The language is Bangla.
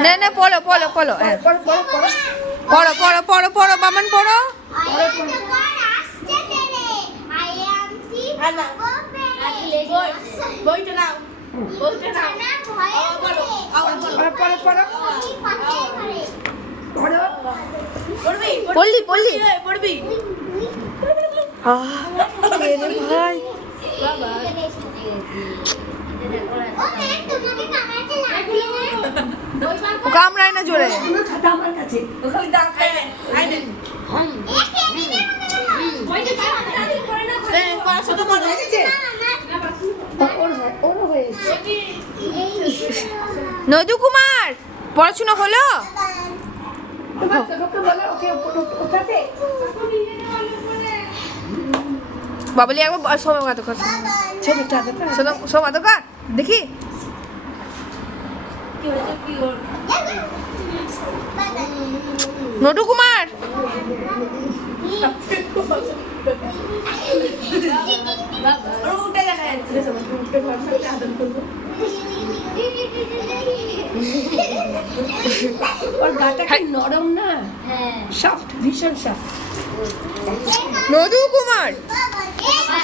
না না পড়ো পড়ো পড়ো হ্যাঁ পড়ো পড়ো পড়ো পড়ো বামন পড়ো বইটা নাও বইটা নাও পড়ো পড়ো পড়ো পড়বি পড়লি পড়লি পড়বি ভাই কামড়ায় না জোরে আমার কাছে ওখানে দাঁত আইনে পড়াশোনা মনে হয়ে গেছে ওর হয়েছে নদু কুমার পড়াশোনা হলো বাবলি একবার সময় কত কর সময় কত কর দেখি নদু কুমার উঠে দেখা যাচ্ছে উঠে আদর করবো ওর গাটা কি নরম না সফট ভীষণ সফট নদু কুমার